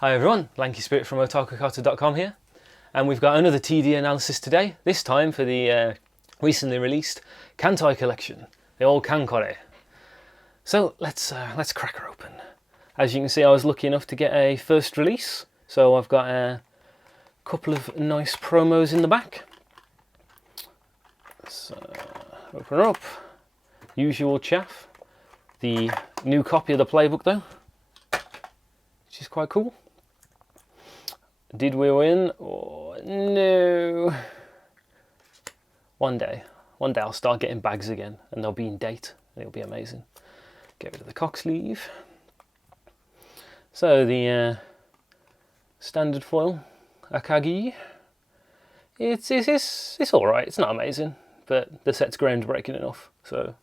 Hi everyone, lankyspirit from otakukarta.com here, and we've got another TD analysis today, this time for the recently released Kantai Collection, the old Kankore. So let's crack her open. As you can see, I was lucky enough to get a first release, so I've got a couple of nice promos in the back. Let's open her up. Usual chaff. The new copy of the playbook though, which is quite cool. Did we win? Oh, no. One day I'll start getting bags again and they'll be in date and it'll be amazing. Get rid of the cock sleeve. So the standard foil Akagi. It's alright, it's not amazing, but the set's groundbreaking enough. So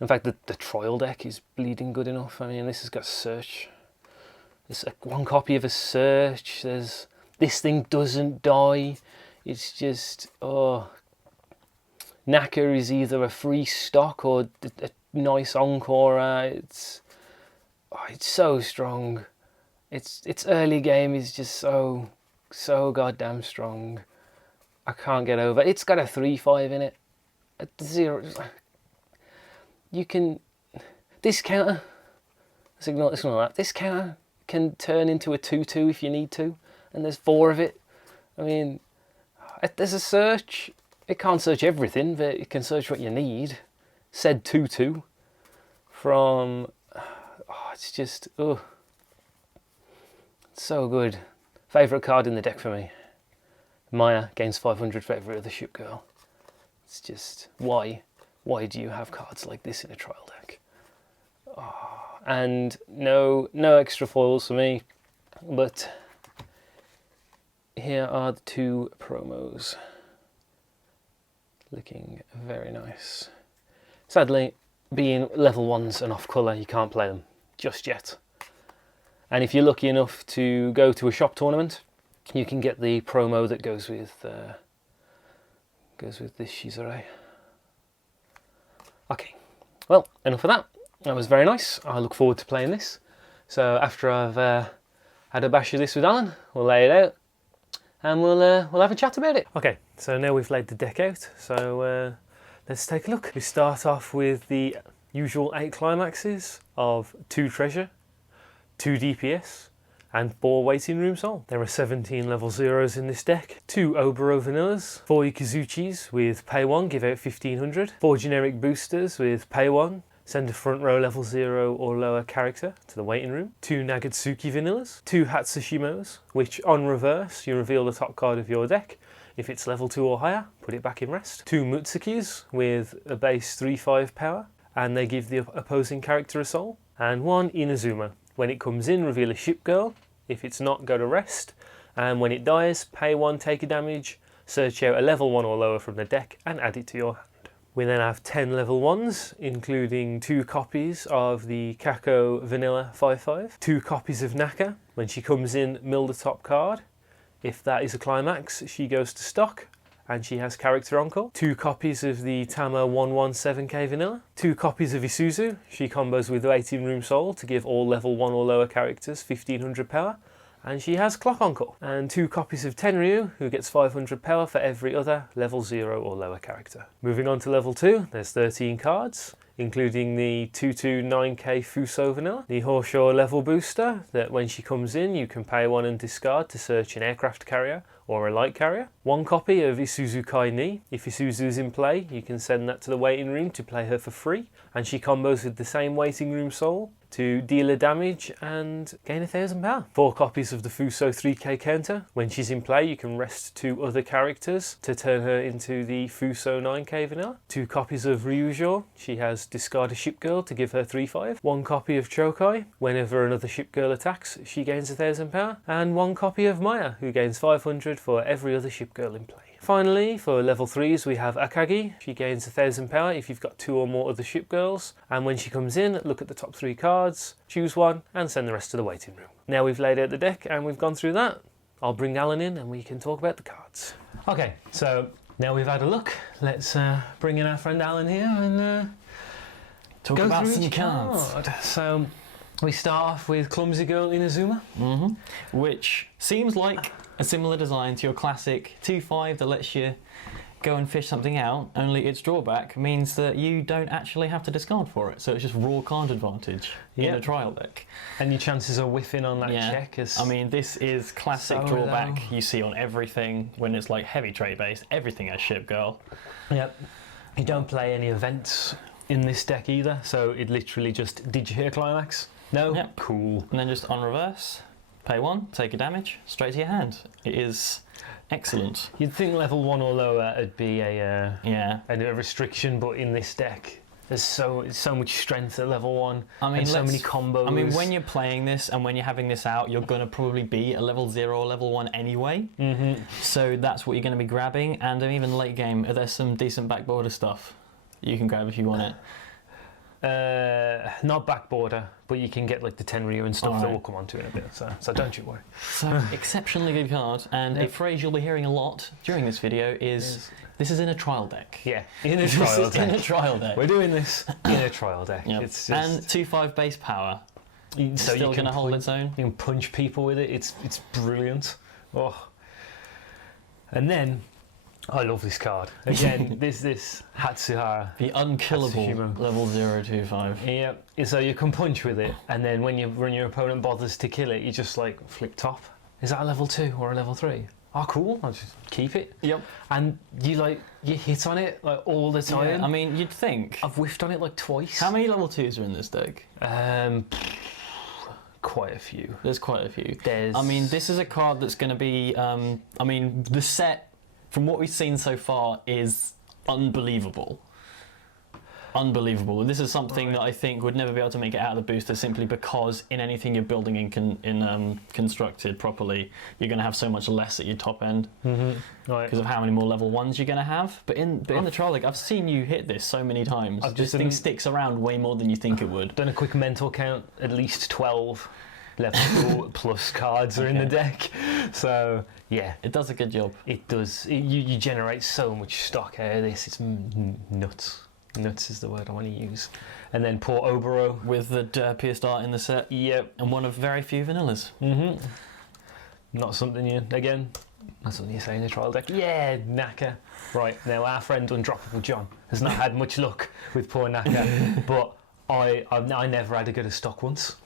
in fact the trial deck is bleeding good enough. I mean, this has got search. There's one copy of a search. There's this thing doesn't die. It's just Naka is either a free stock or a nice encore. It's so strong. Its early game is just so goddamn strong. I can't get over. It's got a 3/5 in it. A 0. You can discounter. Let's ignore that. Discounter can turn into a 2/2 if you need to, and there's 4 of it. I mean, there's a search. It can't search everything, but it can search what you need. Said 2/2 from. It's just it's so good. Favorite card in the deck for me. Maya gains 500 for every other ship girl. It's just why do you have cards like this in a trial deck? And no extra foils for me, but here are the 2 promos. Looking very nice. Sadly, being level 1s and off colour, you can't play them just yet. And if you're lucky enough to go to a shop tournament, you can get the promo that goes with this Shizure. Okay, well, enough of that. That was very nice. I look forward to playing this. So after I've had a bash of this with Alan, we'll lay it out and we'll have a chat about it. Okay, so now we've laid the deck out, so let's take a look. We start off with the usual 8 climaxes of 2 treasure, 2 DPS, and 4 waiting room soul. There are 17 level 0s in this deck, 2 Oboro vanillas, 4 Ikuzuchis with pay 1 give out 1500, 4 generic boosters with pay 1 send a front row level 0 or lower character to the waiting room, 2 Nagatsuki vanillas, 2 Hatsushimos, which on reverse you reveal the top card of your deck. If it's level 2 or higher, put it back in rest. 2 Mutsukis with a base 3/5 power, and they give the opposing character a soul. And 1 Inazuma. When it comes in, reveal a ship girl. If it's not, go to rest. And when it dies, pay 1, take a damage, search out a level 1 or lower from the deck and add it to your hand. We then have 10 level 1s, including 2 copies of the Kako Vanilla 5/5, 2 copies of Naka. When she comes in, mill the top card. If that is a climax, she goes to stock, and she has character encore. 2 copies of the Tama 117k Vanilla. 2 copies of Isuzu. She combos with Waiting Room Soul to give all level 1 or lower characters 1500 power. And she has clock encore. And 2 copies of Tenryu, who gets 500 power for every other level 0 or lower character. Moving on to level 2, there's 13 cards, including the 229k Fuso Vanilla, the Horshaw level booster, that when she comes in you can pay 1 and discard to search an aircraft carrier or a light carrier. 1 copy of Isuzu Kai Ni. If Isuzu is in play, you can send that to the waiting room to play her for free, and she combos with the same waiting room soul to deal her damage and gain 1000 power. 4 copies of the Fuso 3k counter. When she's in play, you can rest 2 other characters to turn her into the Fuso 9k Vanilla. 2 copies of Ryujo. She has discard a ship girl to give her 3/5. 1 copy of Chokai. Whenever another ship girl attacks, she gains 1000 power. And 1 copy of Maya, who gains 500 for every other ship girl in play. Finally, for level 3s, we have Akagi. She gains 1000 power if you've got 2 or more other ship girls. And when she comes in, look at the top 3 cards, choose 1, and send the rest to the waiting room. Now we've laid out the deck and we've gone through that, I'll bring Alan in and we can talk about the cards. Okay, so now we've had a look, let's bring in our friend Alan here and talk about some cards. So We start off with Clumsy Girl Inazuma. Which seems like a similar design to your classic 2-5 that lets you go and fish something out, only its drawback means that you don't actually have to discard for it, so it's just raw card advantage in a trial deck. And your chances of whiffing on that check is... I mean, this is classic so drawback you see on everything when it's like heavy trait based, everything has Ship Girl. Yep. You don't play any events in this deck either, so it literally just, did you hear Climax? No? Yep. Cool. And then just on reverse, pay 1, take a damage, straight to your hand. It is excellent. You'd think level 1 or lower it'd be a restriction, but in this deck there's so much strength at level 1. I mean, and so many combos. I mean, when you're playing this and when you're having this out, you're going to probably be at level 0 or level 1 anyway. So that's what you're going to be grabbing. And even late game, there's some decent backborder stuff you can grab if you want it. Not backborder, but you can get like the Tenryu and stuff that we'll come on to in a bit, so don't you worry. So, exceptionally good card, and a phrase you'll be hearing a lot during this video is, this is in a trial deck. Yeah, in a trial deck. In a trial deck. We're doing this in a trial deck. Yep. It's just, and 2-5 base power. So still going to hold its own. You can punch people with it, it's brilliant. Oh. And then, I love this card. Again, this Hatsuhara. The unkillable level 0-2-5. Yeah, so you can punch with it, and then when your opponent bothers to kill it, you just like flick top. Is that a level 2 or a level 3? Oh, cool, I'll just keep it. Yep. And you hit on it like all the time. Yeah, I mean, you'd think. I've whiffed on it like twice. How many level 2s are in this deck? Quite a few. There's quite a few. I mean, this is a card that's going to be, I mean, the set, from what we've seen so far, is unbelievable. Unbelievable. This is something that I think would never be able to make it out of the booster simply because in anything you're building in constructed properly, you're going to have so much less at your top end because of how many more level 1s you're going to have. But in the trial deck, I've seen you hit this so many times. This thing sticks around way more than you think it would. Done a quick mental count. At least 12 level plus cards are in the deck. So yeah, it does a good job. It does. You generate so much stock out of this. It's nuts. Nuts is the word I want to use. And then poor Oboro with the derpiest art in the set. Yep. And one of very few vanillas. Not something you say in a trial deck. Yeah, Naka. Right, now our friend Undroppable John has not had much luck with poor Naka, but I never had a good stock once.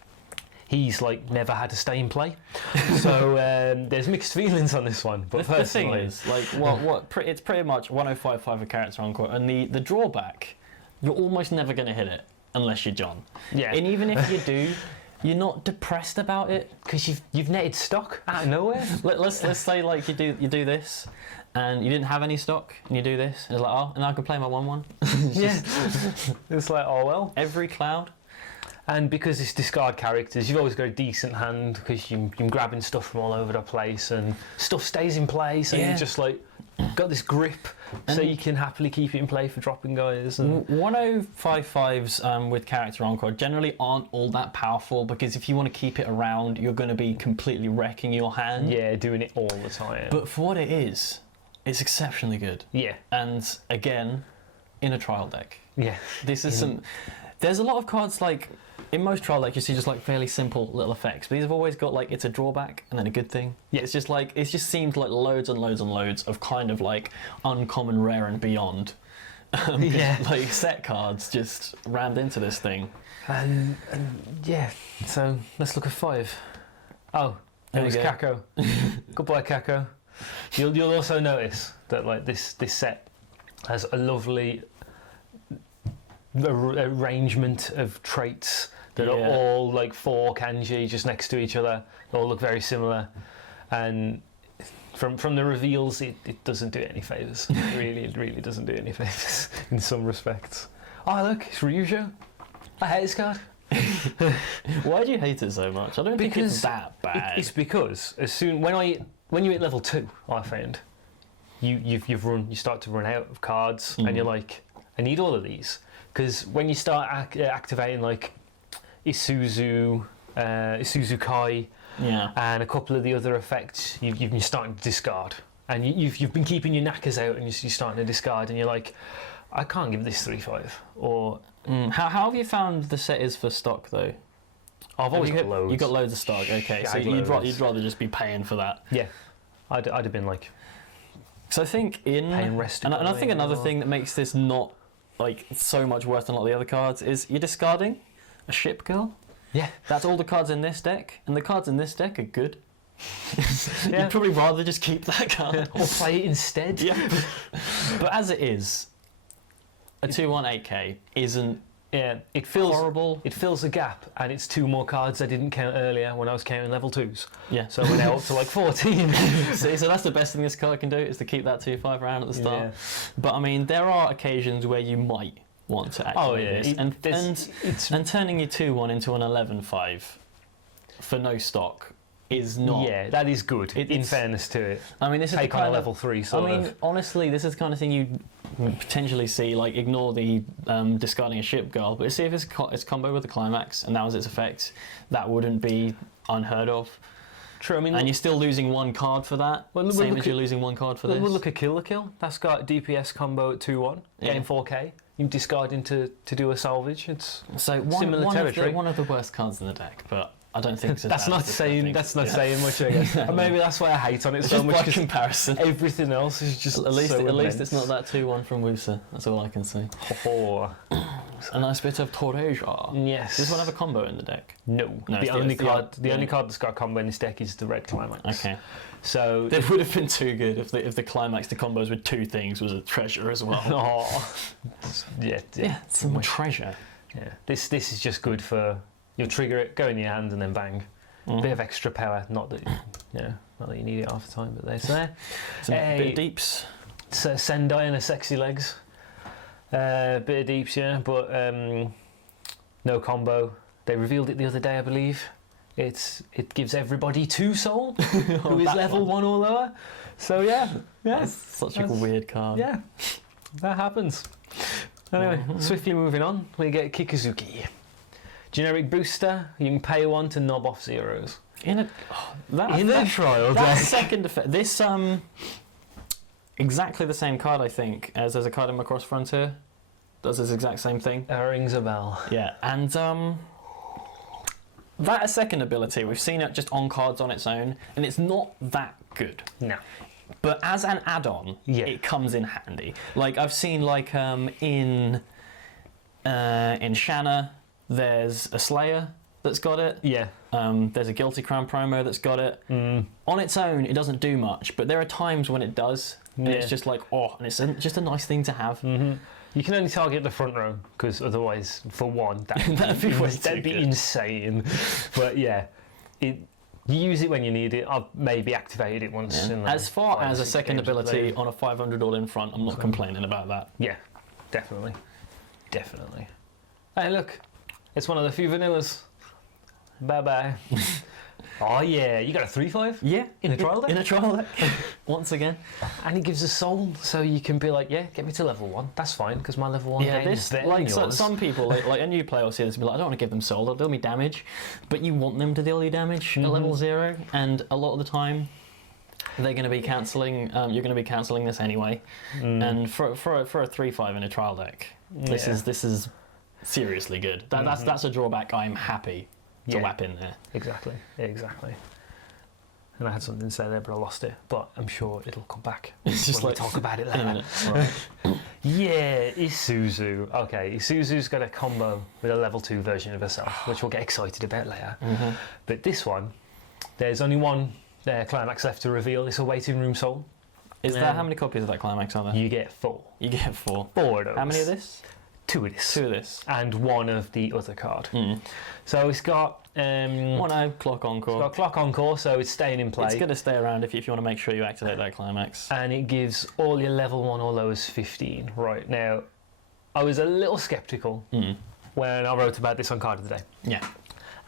He's like never had to stay in play, so there's mixed feelings on this one. But the thing is, like, it's pretty much 1055 a character encore, and the drawback, you're almost never going to hit it unless you're John. Yeah. And even if you do, you're not depressed about it because you've netted stock out of nowhere. Let's say like you do this, and you didn't have any stock, and you do this, and it's like, oh, and I can play my 1/1. Yeah. It's like, oh well. Every cloud. And because it's discard characters, you've always got a decent hand because you're grabbing stuff from all over the place and stuff stays in play, so you just like got this grip, so you can happily keep it in play for dropping guys. And 1055s with character encore generally aren't all that powerful because if you want to keep it around, you're going to be completely wrecking your hand. Yeah, doing it all the time. But for what it is, it's exceptionally good. Yeah. And again, in a trial deck. Yeah. This is some. There's a lot of cards like. In most trial decks, you see just like fairly simple little effects, but these have always got like it's a drawback and then a good thing. Yeah, it's just seemed like loads and loads and loads of kind of like uncommon, rare, and beyond. Like set cards just rammed into this thing. And yeah, so let's look at 5. Oh, it was Kako. Goodbye, Kako. You'll also notice that like this set has a lovely arrangement of traits that are all like 4 kanji just next to each other. They all look very similar, and from the reveals it doesn't do it any favours. It really doesn't do it any favours in some respects. Oh look, it's Ryujo. I hate this card. Why do you hate it so much? I don't think it's that bad. It's because when you hit level 2, I found you start to run out of cards, and you're like, I need all of these. Because when you start activating like Isuzu Kai, and a couple of the other effects, you're starting to discard, and you've been keeping your knackers out, and you're starting to discard, and you're like, I can't give this 3/5. Or how have you found the set is for stock though? I've always got loads. You got loads of stock. Okay, so you'd rather just be paying for that. Yeah, I'd have been like. So I think paying rest. And I think another thing that makes this not like so much worse than a lot of the other cards is you're discarding a ship girl. Yeah, that's all the cards in this deck, and the cards in this deck are good. Yeah. You'd probably rather just keep that card or play it instead. Yeah. But as it is, a 2/1 8K isn't. Yeah, it feels horrible. It fills a gap, and it's 2 more cards I didn't count earlier when I was counting level 2s. Yeah. So we're now up to like 14. See, so that's the best thing this card can do, is to keep that 2/5 around at the start. Yeah. But I mean, there are occasions where you might want to activate this, and turning your 2/1 into an 11/5 for no stock is not. Yeah, that is good. In fairness to it, I mean, this is take on a level 3 sort of. I mean, honestly, this is the kind of thing you potentially see. Like, ignore the discarding a ship girl, but see if it's combo with the climax, and that was its effect. That wouldn't be unheard of. True. I mean, and you're still losing 1 card for that. Well, same as you're losing 1 card for this. We'll look at Kill the Kill. That's got DPS combo at 2/1, getting 4K. You discarding to do a salvage. It's similar territory. One of the worst cards in the deck, but I don't think that's not saying much. I guess. And maybe that's why I hate on it so much. By comparison, everything else is just at least it's not that 2/1 from Wusa. That's all I can say. Oh. A nice bit of Toreja. Yes. Does this one have a combo in the deck? No. The only card that's got a combo in this deck is the red climax. Okay. So it would have been too good if the climax to combos with 2 things was a treasure as well. Oh. Yeah. Some treasure. Yeah. This is just good for. You'll trigger it, go in your hand, and then bang. Bit of extra power. Not that you need it half the time, but there's there. A bit of deeps. So Sendai and her sexy legs. Bit of deeps, yeah, but no combo. They revealed it the other day, I believe. It gives everybody 2 soul who is level 1 or lower. So yeah. That's such a weird card. Yeah, that happens. Anyway, swiftly moving on, we get Kikuzuki. Generic booster, you can pay 1 to knob off zeros. In a trial deck. That second effect. This exactly the same card, I think, as there's a card in Macross Frontier. Does this exact same thing. Rings a bell. Yeah, and that second ability, we've seen it just on cards on its own, and it's not that good. No. But as an add-on, it comes in handy. Like, I've seen in Shanna, there's a Slayer that's got it. Yeah. There's a Guilty Crown promo that's got it. On its own, it doesn't do much, but there are times when it does, and it's just like, and it's just a nice thing to have. You can only target the front row, because otherwise, for 1, that'd be insane. But yeah, you use it when you need it. I've maybe activated it once. Yeah. As far as a second ability on a 500 all in front, I'm not complaining about that. Yeah, definitely. Hey, look. It's one of the few vanillas. Bye-bye. Oh, yeah. You got a 3/5? Yeah. In a trial deck? In a trial deck. Once again. And it gives a soul, so you can be like, get me to level 1. That's fine, because my level 1 game is better than yours. Some people, like a new player will see this and be like, I don't want to give them soul, they'll deal me damage. But you want them to deal you damage at level 0, and a lot of the time, they're going to be cancelling, you're going to be cancelling this anyway. And for a 3/5 in a trial deck, this is seriously good. That's a drawback I'm happy to whap in there. Exactly. And I had something to say there, but I lost it. But I'm sure it'll come back. It's just when we talk about it later. Right. Yeah, Isuzu. Okay, Isuzu's got a combo with a level 2 version of herself, which we'll get excited about later. But this one, there's only 1 climax left to reveal. It's a waiting room soul. Is that how many copies of that climax are there? You get 4. You get 4. 4 of those. How many of this? 2 of this. 2 of this. And 1 of the other card. So it's got... 1-0, clock encore. It's got clock encore, so it's staying in play. It's going to stay around if you want to make sure you activate that climax. And it gives all your level 1 or lowers 15. Right, now, I was a little sceptical when I wrote about this on Card of the Day. Yeah.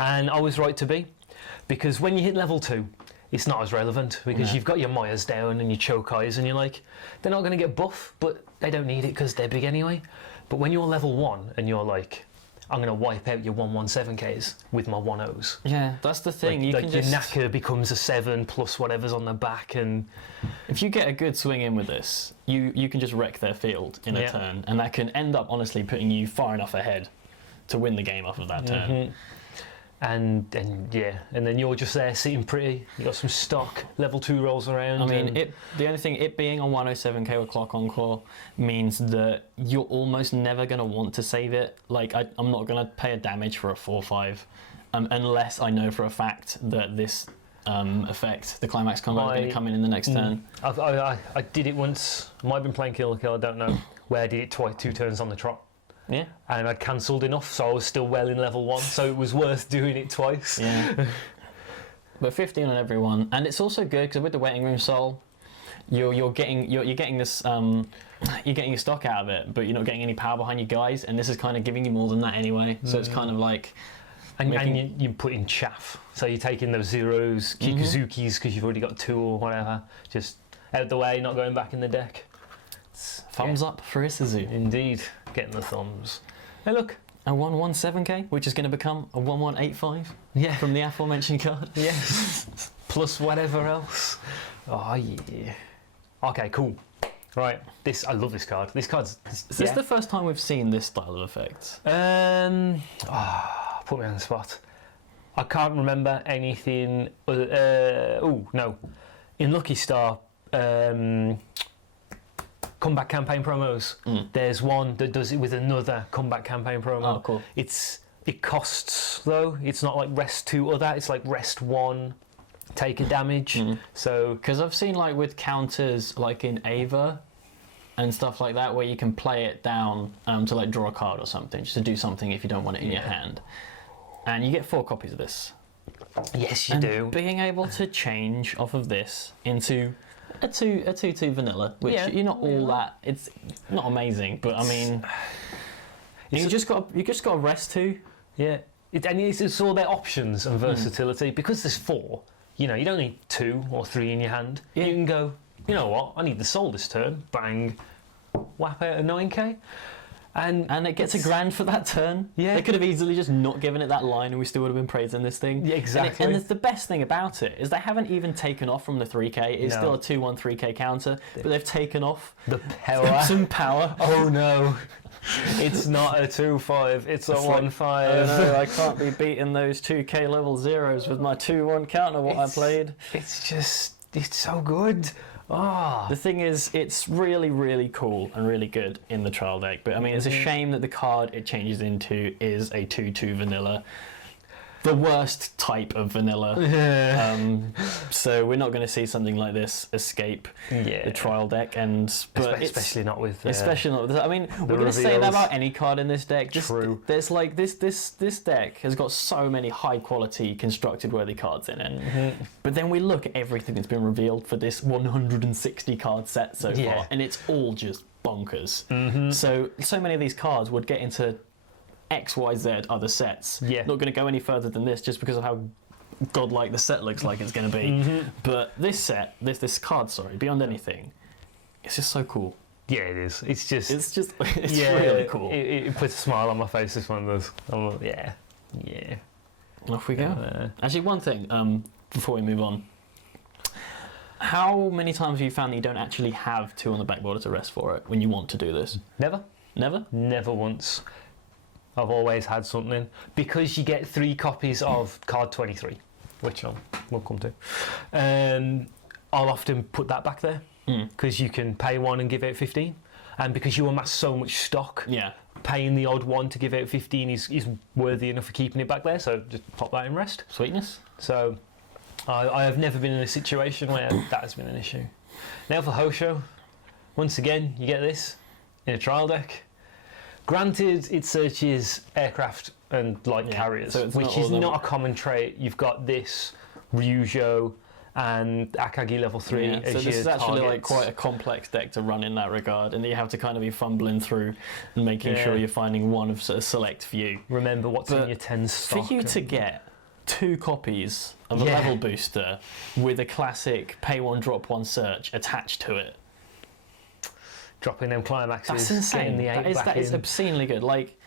And I was right to be, because when you hit level 2, it's not as relevant, because you've got your Mayas down and your Chokais, and you're like, they're not going to get buff, but they don't need it because they're big anyway. But when you're level 1 and you're like, I'm going to wipe out your 1/17Ks with my 1/0s. Yeah, that's the thing. Your Naka becomes a 7 plus whatever's on the back, and if you get a good swing in with this, you can just wreck their field in a turn, and that can end up honestly putting you far enough ahead to win the game off of that turn. And yeah, and then you're just there sitting pretty. You got some stock, level 2 rolls around. I mean, the only thing, it being on 107k with Clock Encore means that you're almost never going to want to save it. Like, I'm not going to pay a damage for a 4-5 unless I know for a fact that this effect, the climax combat, is going to come in the next turn. I did it once. I might have been playing Kill la Kill, I don't know. Where I did it twice, 2 turns on the trot. Yeah. And I'd cancelled enough, so I was still well in level 1, so it was worth doing it twice. Yeah. But 15 on everyone, and it's also good because with the Waiting Room Soul, you're getting this you're getting your stock out of it, but you're not getting any power behind your guys, and this is kind of giving you more than that anyway. So it's kind of like. And you put in chaff, so you're taking those zeros, Kikuzukis, because you've already got 2 or whatever, just out the way, not going back in the deck. Thumbs up for Isuzu. Indeed, getting the thumbs. Hey, look. A 117k, which is going to become a 1185 from the aforementioned card. Yes. Plus whatever else. Oh, yeah. Okay, cool. Right, I love this card. This card's... Is this the first time we've seen this style of effect? Put me on the spot. I can't remember anything... oh, no. In Lucky Star... comeback campaign promos. There's one that does it with another comeback campaign promo. Oh, cool. It costs though. It's not like rest 2 or that. It's like rest 1, take a damage. So because I've seen like with counters like in Ava and stuff like that where you can play it down to like draw a card or something, just to do something if you don't want it in your hand, and you get 4 copies of this. Yes, you do. Being able to change off of this into a 2/2 vanilla, which you're not all that. It's not amazing, but I mean, you just got to rest 2. Yeah, it's all about options and versatility. Because there's 4, you know, you don't need 2 or 3 in your hand. You can go, you know what? I need the soul this turn. Bang, whap out a 9k. And it gets a grand for that turn. Yeah. They could have easily just not given it that line and we still would have been praising this thing. Yeah, exactly. And the best thing about it is they haven't even taken off from the 3k. It's still a 2/1 3k counter, but they've taken off the power. Some power. Oh no. It's not a 2/5, it's a 1/5. Oh no, I can't be beating those 2k level zeros with my 2/1 counter I played. It's so good. Oh. The thing is, it's really, really cool and really good in the trial deck. But I mean, it's a shame that the card it changes into is a 2/2 vanilla. The worst type of vanilla. So we're not going to see something like this escape the trial deck, especially not with. Especially not with. I mean, we're going to say that about any card in this deck. True. There's like this deck has got so many high quality constructed worthy cards in it. But then we look at everything that's been revealed for this 160 card set so far, and it's all just bonkers. So many of these cards would get into XYZ other sets. Not going to go any further than this just because of how godlike the set looks like it's going to be. But this set, this card, beyond anything, it's just so cool. Yeah, it is. It's really cool. It puts a smile on my face, this one does. Yeah. And off we go. Actually, one thing before we move on. How many times have you found that you don't actually have 2 on the back border to rest for it when you want to do this? Never. Never? Never once. I've always had something, because you get 3 copies of card 23, which we'll come to. I'll often put that back there because you can pay 1 and give out 15, and because you amass so much stock, paying the odd 1 to give out 15 is worthy enough for keeping it back there. So just pop that in rest. Sweetness. So I have never been in a situation where that has been an issue. Now for Hosho, once again you get this in a trial deck. Granted, it searches aircraft and light carriers, so which is not a common trait. You've got this, Ryujo, and Akagi level 3 as so this is actually targets. like quite a complex deck to run in that regard, and you have to kind of be fumbling through and making sure you're finding one of a select few. Remember what's in your 10 stock. For you to get 2 copies of a level booster with a classic pay 1 drop 1 search attached to it, dropping them climaxes, that's insane. That is obscenely good. Like,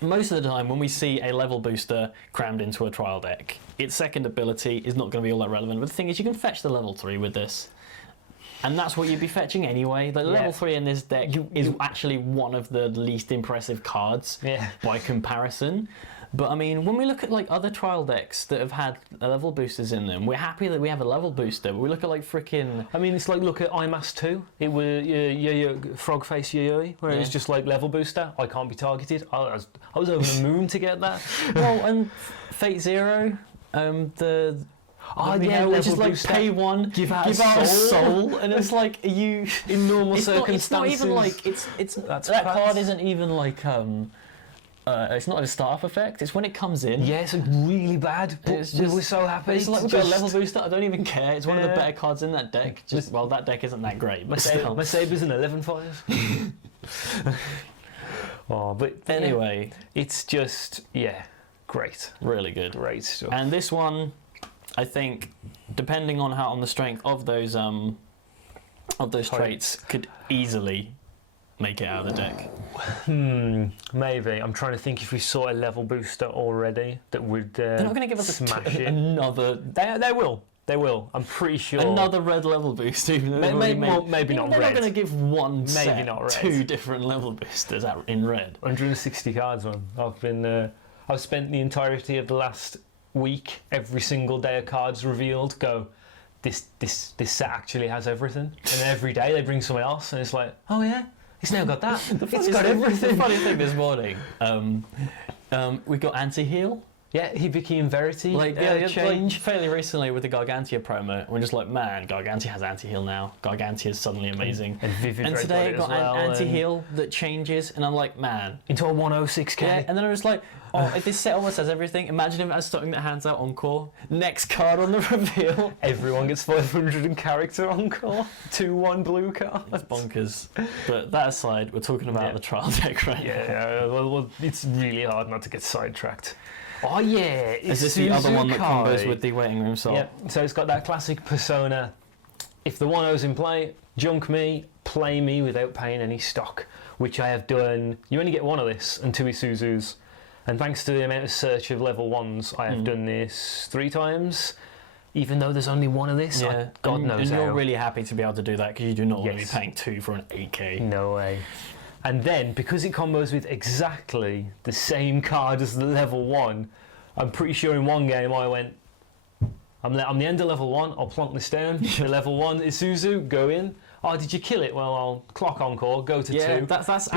most of the time when we see a level booster crammed into a trial deck, its second ability is not going to be all that relevant. But the thing is, you can fetch the level 3 with this, and that's what you'd be fetching anyway. The level 3 in this deck is actually one of the least impressive cards by comparison. But I mean, when we look at like other trial decks that have had level boosters in them, we're happy that we have a level booster. But we look at like freaking. I mean, it's like look at IMAS 2. It was Frog Face Yayoi, where it was just like level booster. I can't be targeted. I was over the moon to get that. Well, and Fate Zero, which is like pay one, give out a soul, and it's like you in normal circumstances. It's not even like it's that card isn't even like it's not a staff effect. It's when it comes in. Yeah, it's really bad. But we're so happy. It's like we've got a level booster. I don't even care. It's one of the better cards in that deck. That deck isn't that great. But still, my Saber's an 11-5. But anyway, it's just great, really good, great stuff. And this one, I think, depending on the strength of those traits, could easily make it out of the deck. Maybe. I'm trying to think if we saw a level booster already that would They're not going to give us another. They will. They will. I'm pretty sure. Another red level booster. Maybe not red. They're not going to give one maybe not red. 2 different level boosters in red. 160 cards, man. I've spent the entirety of the last week, every single day a card's revealed, this set actually has everything. And then every day they bring something else, and it's like, oh yeah, it's now got that. It's got everything. The funny thing this morning, we got anti-heal. Yeah, Hibiki and Verity. Change fairly recently with the Gargantia promo. We're just like, man, Gargantia has anti-heal now. Gargantia is suddenly amazing. And today it got an anti-heal that changes, and I'm like, man. Into a 106k. Yeah, and then I was like, if this set almost has everything, imagine if it has something that hands out Encore. Next card on the reveal. Everyone gets 500 in character Encore. 2-1 blue card. That's bonkers. But that aside, we're talking about the trial deck right now. Yeah, well, it's really hard not to get sidetracked. Oh yeah, is this the other one that combos with the waiting room soul? Yeah, so it's got that classic persona. If the 1-0's in play, junk me, play me without paying any stock, which I have done. You only get one of this and 2 Isuzus, and thanks to the amount of search of level 1s, I have done this 3 times. Even though there's only one of this, God knows and how. you're really happy to be able to do that because you do not want to be paying 2 for an 8k. No way. And then, because it combos with exactly the same card as the level 1, I'm pretty sure in one game I went, I'm the end of level 1, I'll plonk this down. The level 1 Isuzu, go in. Oh, did you kill it? Well, I'll clock Encore, go to 2. Yeah, that's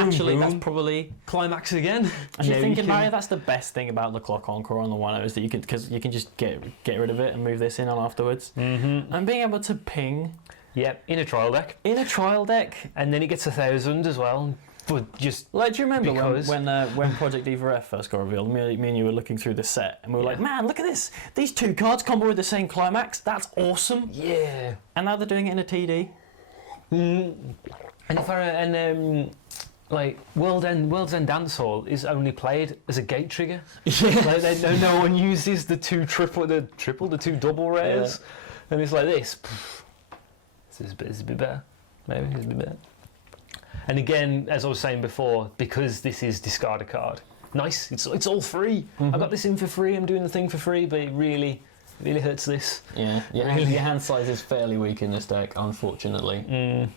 probably... Climax again. And you're thinking about it, that's the best thing about the clock Encore on the 1-0 is that you can just get rid of it and move this in on afterwards. And being able to ping... Yep, in a trial deck. And then it gets 1,000 as well. But just do you remember when Project Eva F first got revealed? Me and you were looking through the set, and we were like, "Man, look at this! These 2 cards combo with the same climax. That's awesome!" Yeah. And now they're doing it in a TD. And World's End Dance Hall is only played as a gate trigger. Yeah. No one uses the 2 double rares, and it's like this. This is a bit better. Maybe it's a bit better. And again, as I was saying before, because this is discard a card, nice. It's all free. I got this in for free. I'm doing the thing for free, but it really hurts this. Yeah, your hand size is fairly weak in this deck, unfortunately. And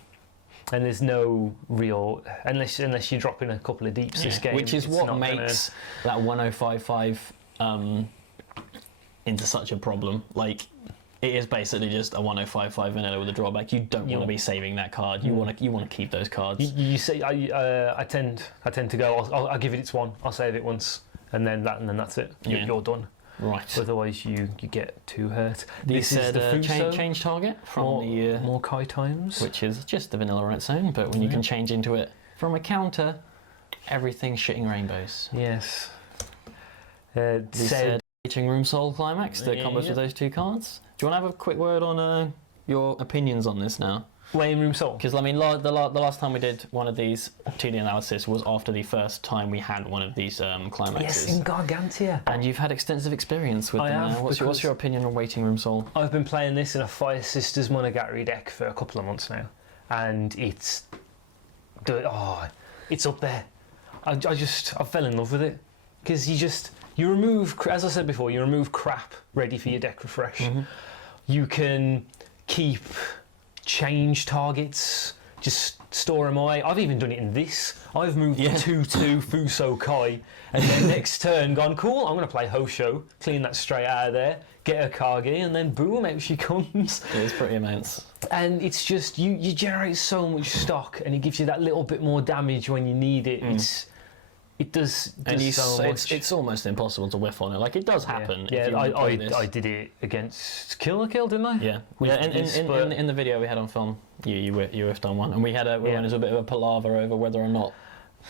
there's no real unless you drop in a couple of deeps this game, which is what makes that 1055 into such a problem. Like. It is basically just a 1055 vanilla with a drawback. You don't want to be saving that card. You want to keep those cards. You say I tend to go. I'll give it its 1. I'll save it once, and then that's it. You're done. Right. Otherwise, you get too hurt. This is the change target from the Morkai times, which is just the vanilla on its own. But when you can change into it from a counter, everything's shitting rainbows. Yes. Waiting room soul climax that combos with those 2 cards. Do you want to have a quick word on your opinions on this now? Waiting room soul. Because I mean, the last time we did one of these TD analysis was after the first time we had one of these climaxes. Yes, in Gargantia. And you've had extensive experience with them now. What's your opinion on Waiting Room Soul? I've been playing this in a Fire Sisters Monogatari deck for a couple of months now, and it's up there. I fell in love with it because you remove, as I said before, you remove crap ready for your deck refresh. You can keep change targets just store them away. I've even done it in this. I've moved the 2/2 Fuso Kai, and then next turn gone, cool, I'm going to play Hosho, clean that straight out of there, get a Kage, and then boom, out she comes. It is pretty immense. And it's just, you generate so much stock, and it gives you that little bit more damage when you need it. It does so much. It's almost impossible to whiff on it. Like, it does happen. Yeah, I did it against Kill didn't I? Yeah. In the video we had on film, you whiffed on one, and we went into a bit of a palaver over whether or not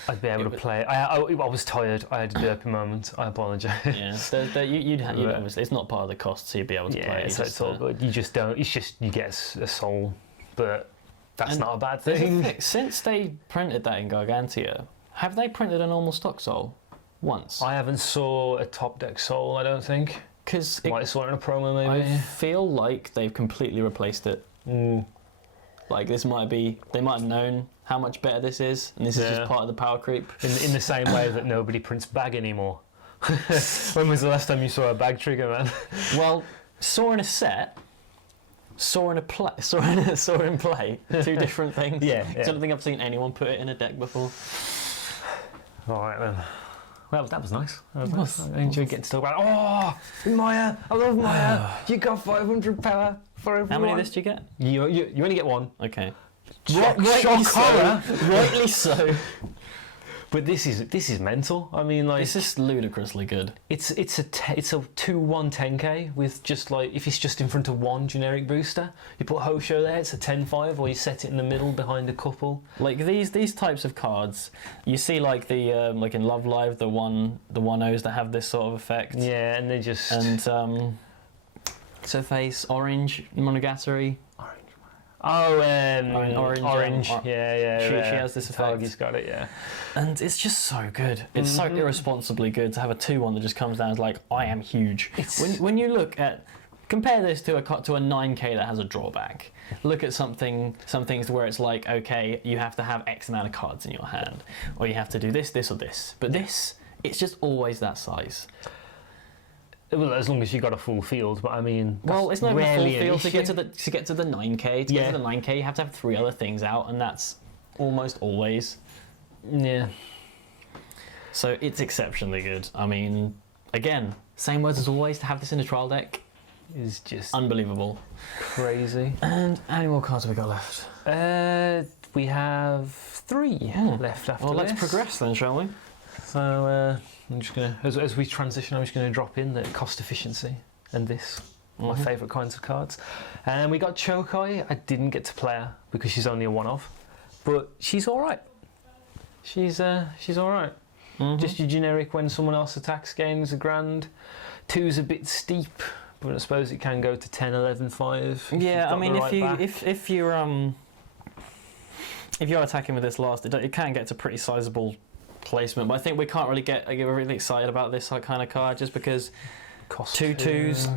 I'd be able to play. I was tired. I had a derpy moment. I apologise. Yeah, you'd obviously, it's not part of the cost, so you'd be able to play. So it's all good. You just don't. It's just you get a soul, but that's not a bad thing. Since they printed that in Gargantia, have they printed a normal stock soul once? I haven't saw a top deck soul. I don't think. Because might have saw it in a promo maybe. I feel like they've completely replaced it. Like this might be. They might have known how much better this is, and this is just part of the power creep. In the same way that nobody prints bag anymore. When was the last time you saw a bag trigger, man? Well, saw in a set, saw in play, two different things. Yeah. I don't think I've seen anyone put it in a deck before. All right then. Well, that was nice. Nice. I enjoyed getting to talk about it. Oh, Maya! I love Maya! You got 500 power for everyone. How many of this do you get? You only get one. Okay. Rightly so. But this is mental. I mean, like, it's just ludicrously good. It's a 2/1 10k with just like, if it's just in front of one generic booster, you put Hosho there. It's a 10/5, or you set it in the middle behind a couple. Like these types of cards, you see like the like in Love Live, the 1/0s that have this sort of effect. Yeah, and they just Surface Orange Monogatari. Orange. Yeah. She has this effect. He's got it, yeah. And it's just so good. It's so irresponsibly good to have a 2/1 that just comes down as like, I am huge. When you look at, compare this to a 9k that has a drawback. Look at some things where it's like, okay, you have to have X amount of cards in your hand, or you have to do this, this, or this. But this, it's just always that size. Well, as long as you got a full field, but I mean, well, it's not even a full field to get to the 9k. To get to the 9k, you have to have 3 other things out, and that's almost always. Yeah. So it's exceptionally good. I mean, again, same words as always. To have this in a trial deck is just unbelievable, crazy. And how many more cards have we got left? We have 3 left after this. Well, let's progress then, shall we? So I'm just gonna, as we transition, I'm just gonna drop in the cost efficiency and this, my favourite kinds of cards. And we got Chokai. I didn't get to play her because she's only a one-off, but she's all right. She's all right. Just your generic when someone else attacks gains a grand. 2's a bit steep, but I suppose it can go to 10, 11, 5. Yeah, I mean, if you're attacking with this last, it can get to pretty sizable placement, but I think we can't really get really excited about this kind of card just because 2/2s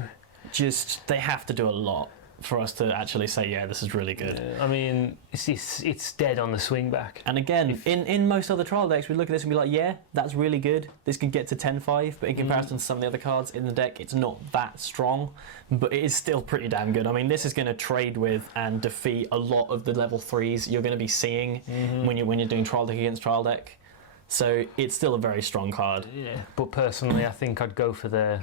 just, they have to do a lot for us to actually say, yeah, this is really good. I mean, it's dead on the swing back. And again, in most other trial decks, we look at this and be like, yeah, that's really good. This can get to 10/5, but in comparison to some of the other cards in the deck, it's not that strong, but it is still pretty damn good. I mean, this is going to trade with and defeat a lot of the level 3s you're going to be seeing when you're doing trial deck against trial deck. So it's still a very strong card. Yeah, but personally, I think I'd go for the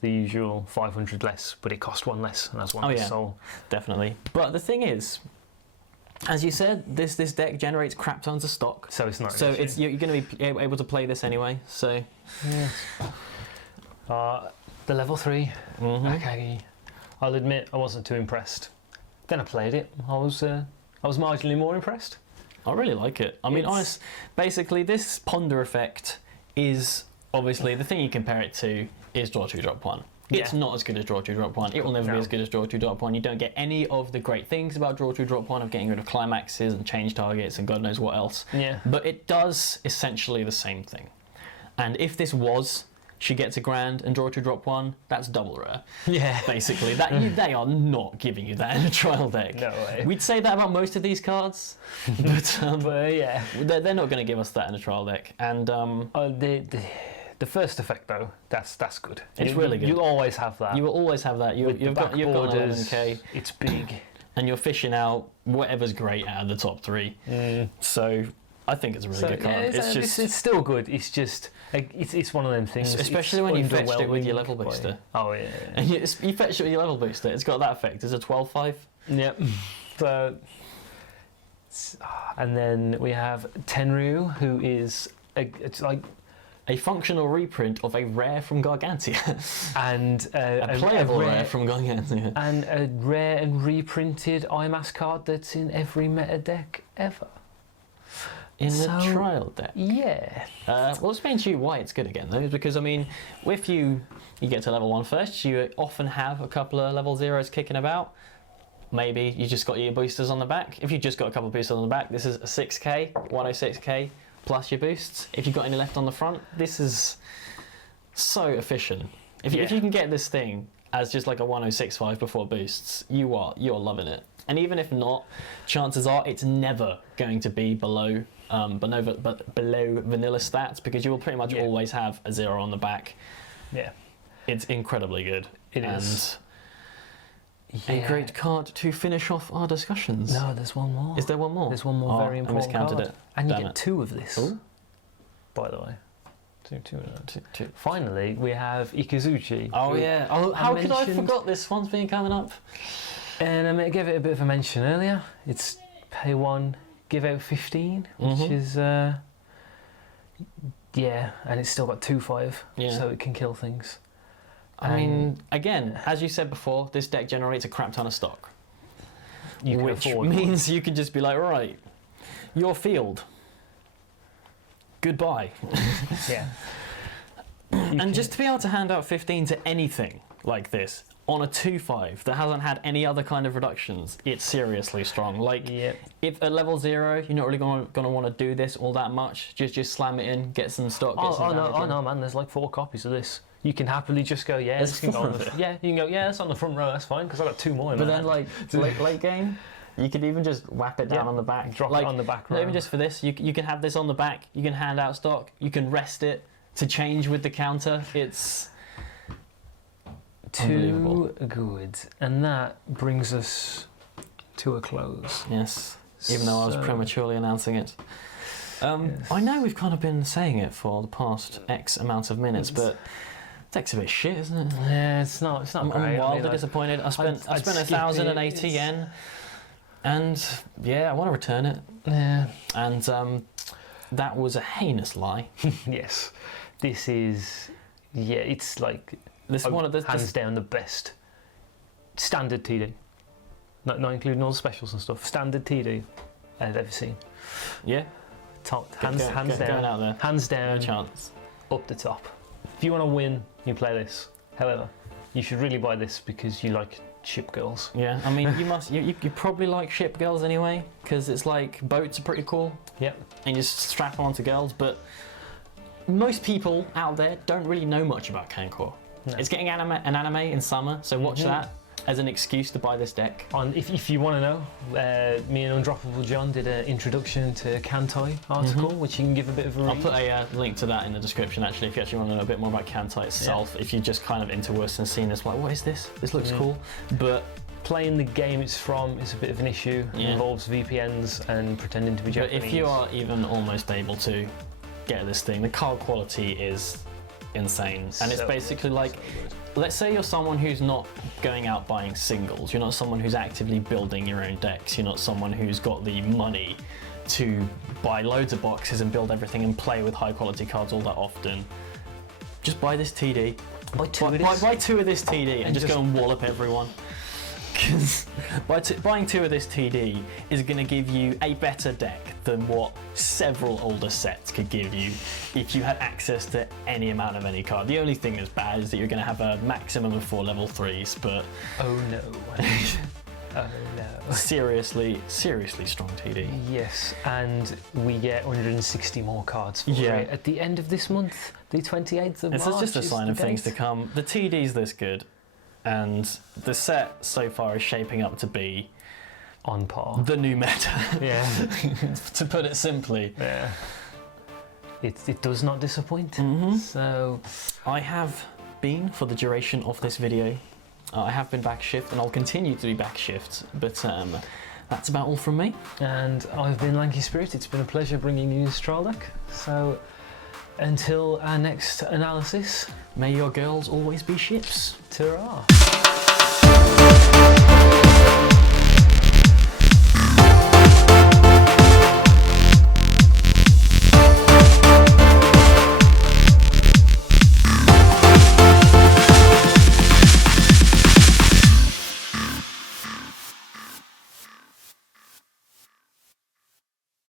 usual 500 less, but it cost 1 less, and that's 1 less soul. Definitely. But the thing is, as you said, this deck generates crap tons of stock. So it's not. So you're going to be able to play this anyway. So. Yes. The level 3. Okay. I'll admit I wasn't too impressed. Then I played it. I was marginally more impressed. I really like it. I mean, basically, this ponder effect is obviously the thing you compare it to is draw 2, drop 1. It's not as good as draw 2, drop 1. It will never be as good as draw 2, drop 1. You don't get any of the great things about draw 2, drop 1 of getting rid of climaxes and change targets and God knows what else. Yeah. But it does essentially the same thing. And if this was, she gets a grand and draw 2, drop 1, that's double rare. Yeah. Basically, they are not giving you that in a trial deck. No way. We'd say that about most of these cards, but yeah, they're not going to give us that in a trial deck. And the first effect though, that's good. It's really good. You'll always have that. You will always have that. You've got 11k. It's big. and you're fishing out whatever's great out of the top 3. So I think it's a really good card. Yeah, it's still good. It's just it's one of them things. Especially when you fetched it with your level booster. Oh yeah. And you fetched it with your level booster. It's got that effect. It's a 12/5. Yep. So, and then we have Tenryu, who is it's like a functional reprint of a rare from Gargantia, and a playable rare from Gargantia, and a rare and reprinted IMAS card that's in every meta deck ever. In the trial deck. Yeah. Well, explain to you why it's good again, though, is because, I mean, if you get to level 1 first, you often have a couple of level 0s kicking about. Maybe you just got your boosters on the back. If you just got a couple of boosters on the back, this is a 6k, 106k, plus your boosts. If you've got any left on the front, this is so efficient. If you can get this thing as just like a 1065 before boosts, you're loving it. And even if not, chances are it's never going to be below vanilla stats, because you will pretty much always have a 0 on the back. Yeah. It's incredibly good. It is. A great card to finish off our discussions. No, there's one more. Is there one more? There's one more very important I miscounted card. it. And Damn you get it. 2 of this. Ooh. By the way. Two. Finally, we have Ikazuchi. Oh yeah. Oh, how could I forgot this one's been coming up? And I gave it a bit of a mention earlier. It's pay 1, give out 15, which is and it's still got 2/5, so it can kill things. I mean, again, as you said before, this deck generates a crap ton of stock, which means you can just be like, right, your field, goodbye. Yeah. And just to be able to hand out 15 to anything like this on a 2/5 that hasn't had any other kind of reductions, it's seriously strong. Like, if at level 0 you're not really going to want to do this all that much, just slam it in, get some stock. No, man. There's like 4 copies of this. You can happily just go, this can go on the, you can go, that's on the front row. That's fine, because I got 2 more. But then, like late game, you could even just whap it down on the back, drop it on the back row. Not even just for this. You can have this on the back. You can hand out stock. You can rest it to change with the counter. It's too good, and that brings us to a close. Yes, even though I was prematurely announcing it. I know we've kind of been saying it for the past X amount of minutes, but deck's a bit shit, isn't it? Yeah, it's not. I'm wildly disappointed. I spent 1,080 yen, and I want to return it. Yeah, and that was a heinous lie. Yes, this is. Yeah, it's like this one of the hands down the best standard TD. Not including all the specials and stuff. Standard TD I've ever seen. Yeah. Top hands down. Going out there. Hands down. No chance. Up the top. If you want to win, you play this. However, you should really buy this because you like ship girls. Yeah, I mean, you probably like ship girls anyway, because it's like boats are pretty cool. Yep. And you just strap them onto girls, but most people out there don't really know much about Kankor. No. It's getting an anime in summer, so watch that as an excuse to buy this deck. If you want to know, me and Undroppable John did an introduction to Kantai article, which you can give a bit of a read. I'll put a link to that in the description, actually, if you actually want to know a bit more about Kantai itself. If you're just kind of into us and seeing this, like, what is this? This looks cool. But playing the game it's from is a bit of an issue. It involves VPNs and pretending to be Japanese. But if you are even almost able to get this thing, the card quality is insane. And it's basically like, let's say you're someone who's not going out buying singles, you're not someone who's actively building your own decks, you're not someone who's got the money to buy loads of boxes and build everything and play with high quality cards all that often. Just buy this TD. Buy 2 of this TD and just go and wallop everyone. Because buying 2 of this TD is going to give you a better deck than what several older sets could give you if you had access to any amount of any card. The only thing that's bad is that you're going to have a maximum of 4 level 3s, but... Oh no. Oh no. Seriously strong TD. Yes, and we get 160 more cards for it at the end of this month, the 28th of March. This is just a sign of things to come. The TD's this good. And the set so far is shaping up to be on par. The new meta. Yeah. To put it simply. Yeah. It does not disappoint. So I have been, for the duration of this video, I have been BakaShift, and I'll continue to be BakaShift, but that's about all from me. And I've been lankyspirit. It's been a pleasure bringing you this trial deck. So until our next analysis, may your girls always be ships. Ta-ra!